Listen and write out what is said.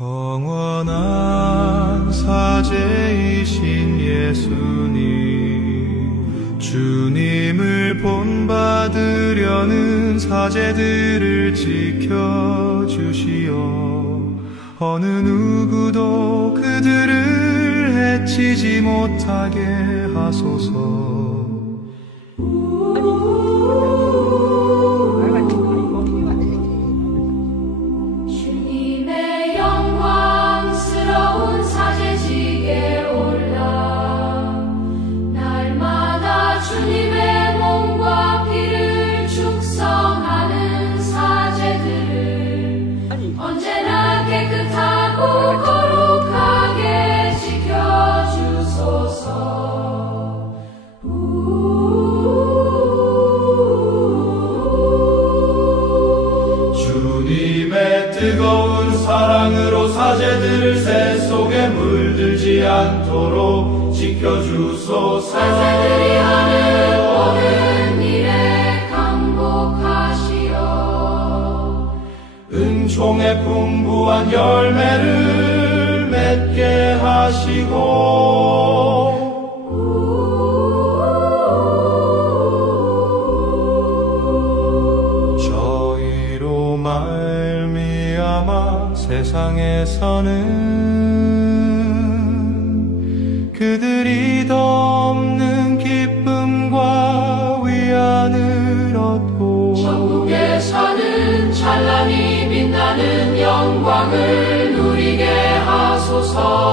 영원한 사제이신 예수님 주님을 본받으려는 사제들을 지켜주시어 어느 누구도 그들을 해치지 못하게 하소서 뜨거운 사랑으로 사제들을 새 속에 물들지 않도록 지켜주소서. 사제들이 하는 모든 일에 강복하시어 은총의 풍부한 열매를 맺게 하시고 세상에서는 그들이 더 없는 기쁨과 위안을 얻고 천국에서는 찬란히 빛나는 영광을 누리게 하소서